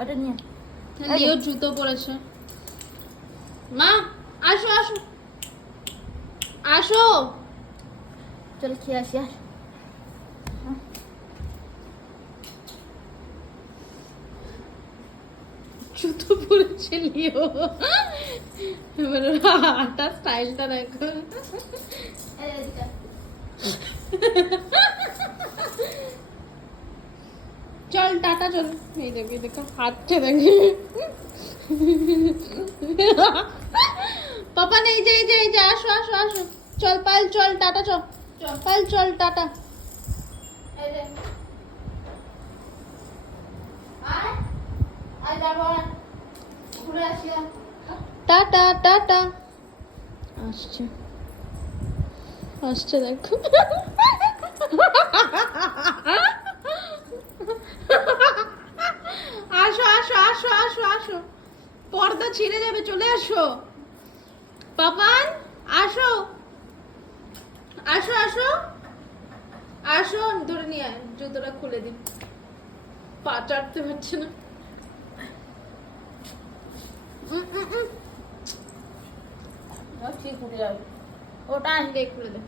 ওটা নিয়ে লিও জুতো পরেছে। মা আসো আসো আসো, চলো খেয়ে আসি আর। জুতো পরেছে লিও। এবারে হাঁটা স্টাইলটা দেখো। চল টাটা চল। এই দেখো হাতটা দেখে। পাপা নেই, এই যে আসো আসো আসো। চল পাল চল টাটা চল। পাল চল টাটা। Tata tata. আসছে আসছে দেখো। আসো আসো আসো আসো আসো, পর্দা ছিঁড়ে যাবে, চলে আসো। পাপান আসো আসো আসো আসো, ধরে নিয়ে আয়, জুতোটা খুলে দিন, পা চাটতে পারছে না। ঠিক উঠে যাবে, ওটা আসলে খুলে দে।